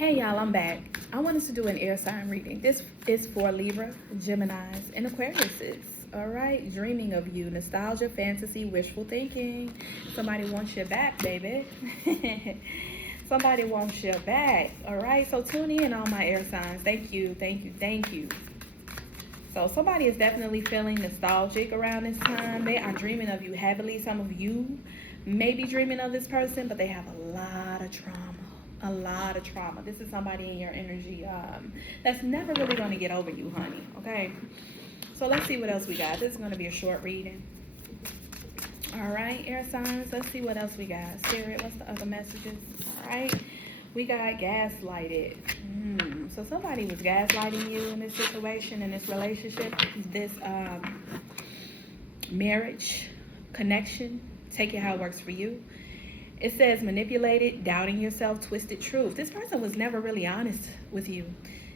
Hey y'all, I'm back. I wanted to do an air sign reading. This is for Libra, Geminis, and Aquariuses. All right, dreaming of you, nostalgia, fantasy, wishful thinking. Somebody wants you back, baby. Somebody wants you back. All right, so tune in on my air signs. Thank you, thank you, thank you. So somebody is definitely feeling nostalgic around this time. They are dreaming of you heavily. Some of you may be dreaming of this person, but they have a lot of trauma. A lot of trauma. This is somebody in your energy that's never really going to get over you, honey. Okay, so let's see what else we got. This is going to be a short reading. All right, air signs, let's see what else we got. Spirit, what's the other messages? All right, we got gaslighted. So somebody was gaslighting you in this situation, in this relationship, this marriage connection. Take it how it works for you. It says manipulated, doubting yourself, twisted truth. This person was never really honest with you.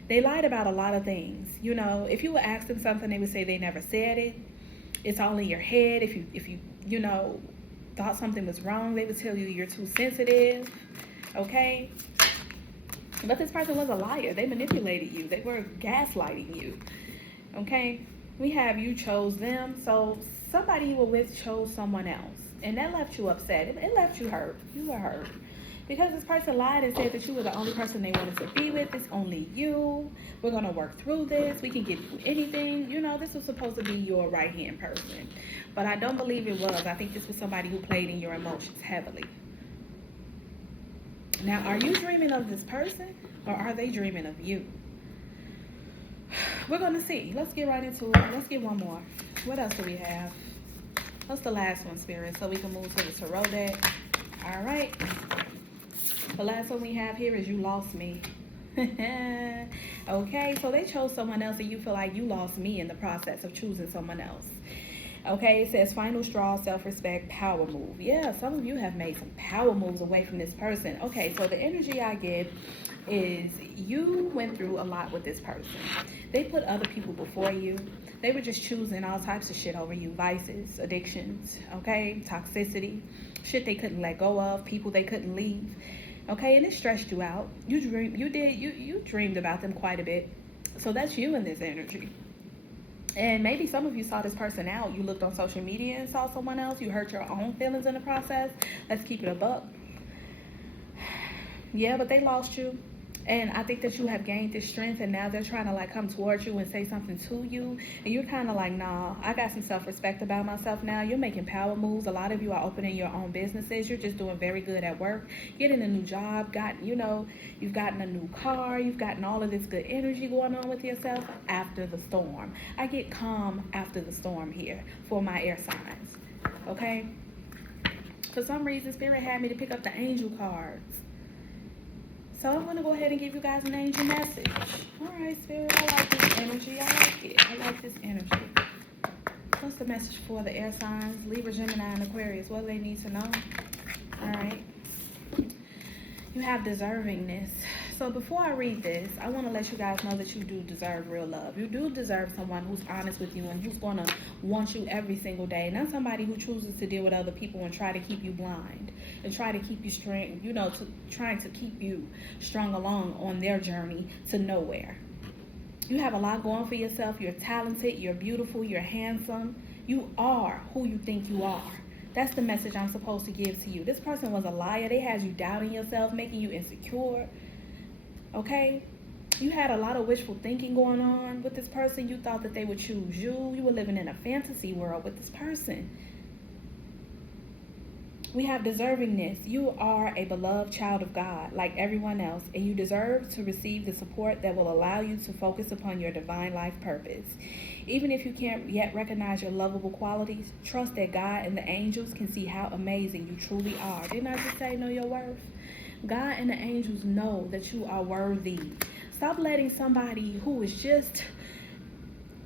They lied about a lot of things. You know, if you would ask them something, they would say they never said it. It's all in your head. If you know, thought something was wrong, they would tell you you're too sensitive. Okay? But this person was a liar. They manipulated you. They were gaslighting you. Okay? We have you chose them. So somebody you were with chose someone else. And that left you upset. It left you hurt. You were hurt. Because this person lied and said that you were the only person they wanted to be with. It's only you. We're going to work through this. We can get through anything. You know, this was supposed to be your right-hand person. But I don't believe it was. I think this was somebody who played in your emotions heavily. Now, are you dreaming of this person? Or are they dreaming of you? We're going to see. Let's get right into it. Let's get one more. What else do we have? What's the last one, Spirit? So we can move to the tarot deck. All right. The last one we have here is you lost me. Okay, so they chose someone else and you feel like you lost me in the process of choosing someone else. Okay, it says final straw, self-respect, power move. Yeah, some of you have made some power moves away from this person. Okay, so the energy I get is you went through a lot with this person. They put other people before you. They were just choosing all types of shit over you. Vices, addictions, okay, toxicity, shit they couldn't let go of, people they couldn't leave. Okay, and it stressed you out. You dreamed about them quite a bit. So that's you in this energy. And maybe some of you saw this person out. You looked on social media and saw someone else. You hurt your own feelings in the process. Let's keep it a buck. Yeah, but they lost you. And I think that you have gained this strength, and now they're trying to like come towards you and say something to you. And you're kind of like, nah, I got some self-respect about myself now. You're making power moves. A lot of you are opening your own businesses. You're just doing very good at work, getting a new job, you've gotten a new car. You've gotten all of this good energy going on with yourself after the storm. I get calm after the storm here for my air signs, okay? For some reason, Spirit had me to pick up the angel cards. So I'm going to go ahead and give you guys an angel message. All right, Spirit, I like this energy. I like it. I like this energy. What's the message for the air signs? Libra, Gemini, and Aquarius. What do they need to know? All right. You have deservingness. So before I read this, I want to let you guys know that you do deserve real love. You do deserve someone who's honest with you and who's going to want you every single day. Not somebody who chooses to deal with other people and try to keep you blind and try to keep you strong, trying to keep you strung along on their journey to nowhere. You have a lot going for yourself. You're talented. You're beautiful. You're handsome. You are who you think you are. That's the message I'm supposed to give to you. This person was a liar. They had you doubting yourself, making you insecure. Okay? You had a lot of wishful thinking going on with this person. You thought that they would choose you. You were living in a fantasy world with this person. We have deservingness. You are a beloved child of God, like everyone else, and you deserve to receive the support that will allow you to focus upon your divine life purpose. Even if you can't yet recognize your lovable qualities, trust that God and the angels can see how amazing you truly are. Didn't I just say know your worth? God and the angels know that you are worthy. Stop letting somebody who is just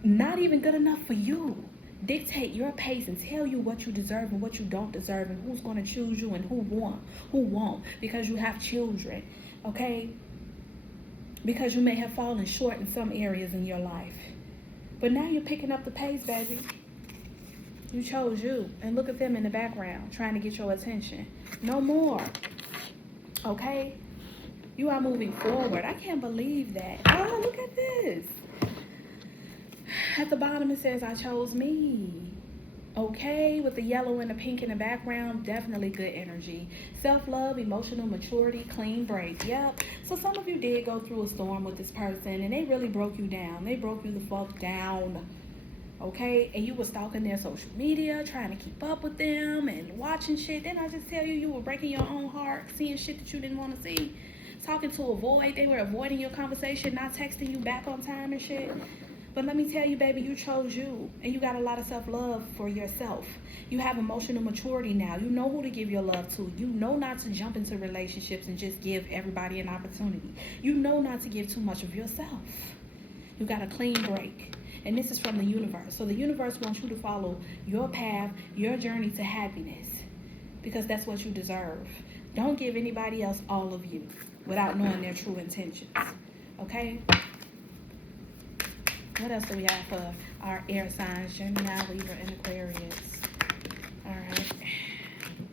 not even good enough for you dictate your pace and tell you what you deserve and what you don't deserve and who's going to choose you and who won't, because you have children, okay? Because you may have fallen short in some areas in your life. But now you're picking up the pace, baby. You chose you. And look at them in the background trying to get your attention. No more. Okay? You are moving forward. I can't believe that. Oh, look at this. At the bottom it says, I chose me. Okay, with the yellow and the pink in the background, definitely good energy. Self-love, emotional maturity, clean break. Yep. So some of you did go through a storm with this person, and they really broke you down. They broke you the fuck down. Okay, and you were stalking their social media, trying to keep up with them and watching shit. Didn't I just tell you you were breaking your own heart, seeing shit that you didn't want to see? Talking to avoid. They were avoiding your conversation, not texting you back on time and shit. But let me tell you, baby, you chose you, and you got a lot of self-love for yourself. You have emotional maturity now. You know who to give your love to. You know not to jump into relationships and just give everybody an opportunity. You know not to give too much of yourself. You got a clean break. And this is from the universe. So the universe wants you to follow your path, your journey to happiness, because that's what you deserve. Don't give anybody else all of you without knowing their true intentions. Okay? What else do we have for our air signs? Gemini, Libra, and Aquarius. All right.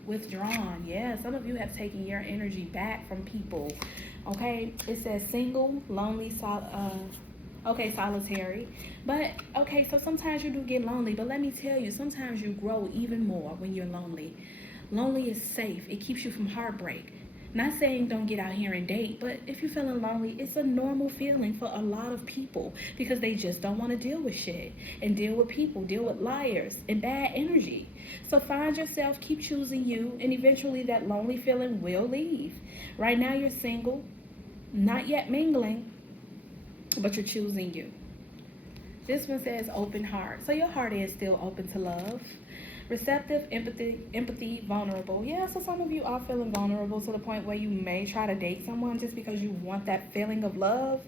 Withdrawn. Yeah, some of you have taken your energy back from people. Okay? It says single, lonely, solitary. But, okay, so sometimes you do get lonely. But let me tell you, sometimes you grow even more when you're lonely. Lonely is safe. It keeps you from heartbreak. Not saying don't get out here and date, but if you're feeling lonely, it's a normal feeling for a lot of people because they just don't want to deal with shit and deal with people, deal with liars and bad energy. So find yourself, keep choosing you, and eventually that lonely feeling will leave. Right now you're single, not yet mingling, but you're choosing you. This one says open heart. So your heart is still open to love. Receptive, empathy, vulnerable. Yeah, so some of you are feeling vulnerable to the point where you may try to date someone just because you want that feeling of love.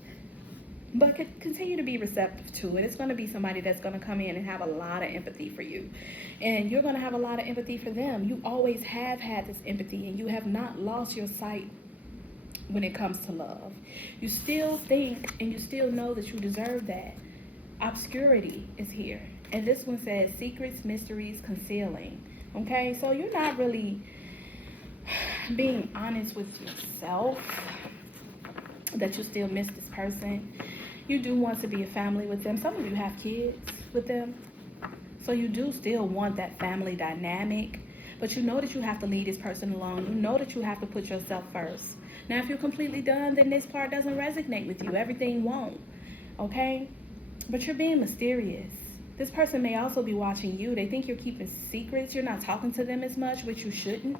But continue to be receptive to it. It's going to be somebody that's going to come in and have a lot of empathy for you. And you're going to have a lot of empathy for them. You always have had this empathy, and you have not lost your sight when it comes to love. You still think and you still know that you deserve that. Obscurity is here. And this one says secrets, mysteries, concealing. Okay, so you're not really being honest with yourself that you still miss this person. You do want to be a family with them. Some of you have kids with them. So you do still want that family dynamic. But you know that you have to leave this person alone. You know that you have to put yourself first. Now, if you're completely done, then this part doesn't resonate with you. Everything won't. Okay? But you're being mysterious. This person may also be watching you. They think you're keeping secrets. You're not talking to them as much, which you shouldn't.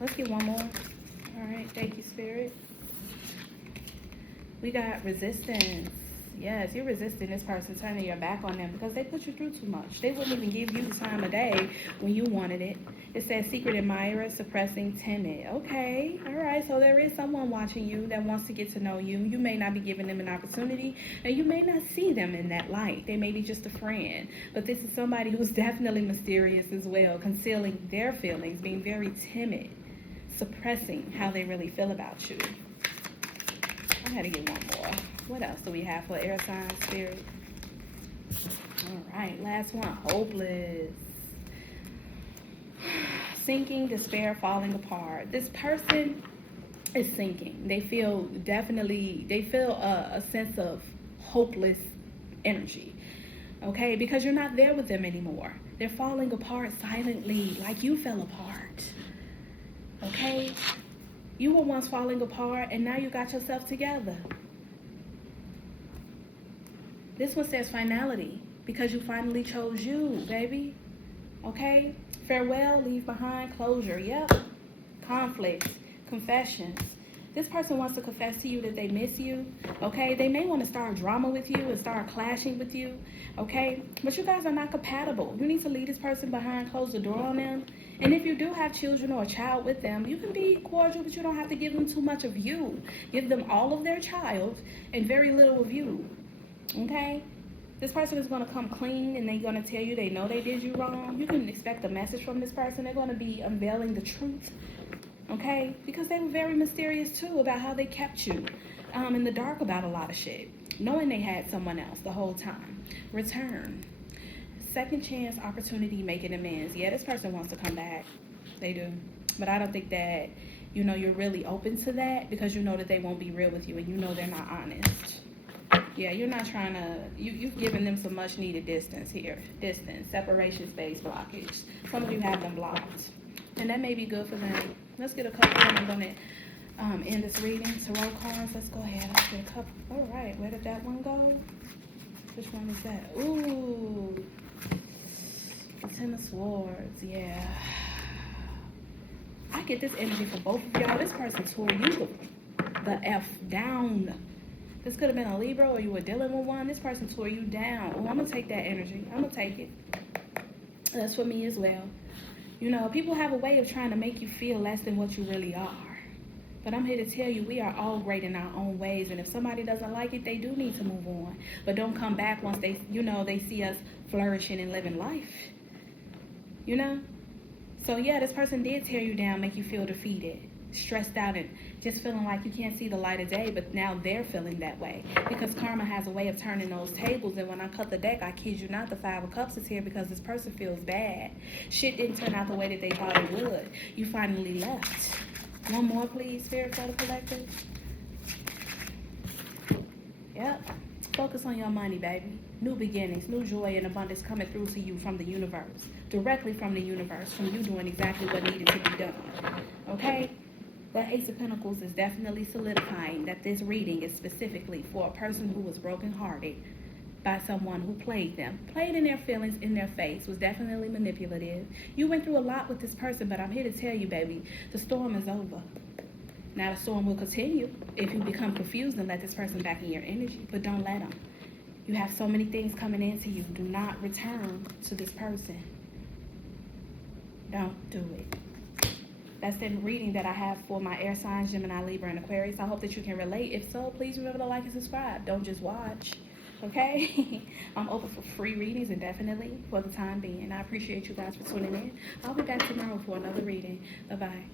Let's get one more. All right. Thank you, Spirit. We got resistance. Yes, you're resisting this person, turning your back on them because they put you through too much. They wouldn't even give you the time of day when you wanted it. It says secret admirer, suppressing, timid. Okay, all right. So there is someone watching you that wants to get to know you. You may not be giving them an opportunity, and you may not see them in that light. They may be just a friend. But this is somebody who's definitely mysterious as well, concealing their feelings, being very timid, suppressing how they really feel about you. I had to get one more. What else do we have for air sign, Spirit? All right, last one. Hopeless. Sinking, despair, falling apart. This person is sinking. They feel a sense of hopeless energy. Okay, because you're not there with them anymore. They're falling apart silently, like you fell apart. Okay? You were once falling apart, and now you got yourself together. This one says finality, because you finally chose you, baby. Okay? Farewell, leave behind, closure. Yep. Conflicts, confessions. This person wants to confess to you that they miss you. Okay? They may want to start drama with you and start clashing with you. Okay? But you guys are not compatible. You need to leave this person behind, close the door on them. And if you do have children or a child with them, you can be cordial, but you don't have to give them too much of you. Give them all of their child and very little of you. Okay? This person is going to come clean, and they're going to tell you they know they did you wrong. You can expect a message from this person. They're going to be unveiling the truth. Okay? Because they were very mysterious, too, about how they kept you in the dark about a lot of shit, knowing they had someone else the whole time. Return. Second chance, opportunity, making amends. Yeah, this person wants to come back. They do. But I don't think that you know, you're really open to that because you know that they won't be real with you and you know they're not honest. Yeah, you're not trying to, you've given them some much needed distance here. Distance, separation, space, blockage. Some of you have them blocked. And that may be good for them. Let's get a couple and I'm going to end this reading. Tarot cards, let's go ahead. Let's get a couple. All right, where did that one go? Which one is that? Ooh, the Ten of Swords, yeah. I get this energy for both of y'all. This person tore you the F down. This could have been a Libra or you were dealing with one. This person tore you down. Oh, I'm going to take that energy. I'm going to take it. That's for me as well. You know, people have a way of trying to make you feel less than what you really are. But I'm here to tell you, we are all great in our own ways. And if somebody doesn't like it, they do need to move on. But don't come back once they, you know, they see us flourishing and living life. You know? So yeah, this person did tear you down, make you feel defeated, stressed out, and just feeling like you can't see the light of day, but now they're feeling that way. Because karma has a way of turning those tables, and when I cut the deck, I kid you not, the Five of Cups is here because this person feels bad. Shit didn't turn out the way that they thought it would. You finally left. One more, please, Spirit for the Collective. Yep. Focus on your money, baby. New beginnings, new joy and abundance coming through to you from the universe. Directly from the universe, from you doing exactly what needed to be done. Okay? The Ace of Pentacles is definitely solidifying that this reading is specifically for a person who was brokenhearted by someone who played them. Played in their feelings, in their face, was definitely manipulative. You went through a lot with this person, but I'm here to tell you, baby, the storm is over. Now the storm will continue if you become confused and let this person back in your energy, but don't let them. You have so many things coming into you. Do not return to this person. Don't do it. That's the reading that I have for my air signs, Gemini, Libra, and Aquarius. I hope that you can relate. If so, please remember to like and subscribe. Don't just watch, okay? I'm open for free readings indefinitely for the time being. I appreciate you guys for tuning in. I'll be back tomorrow for another reading. Bye-bye.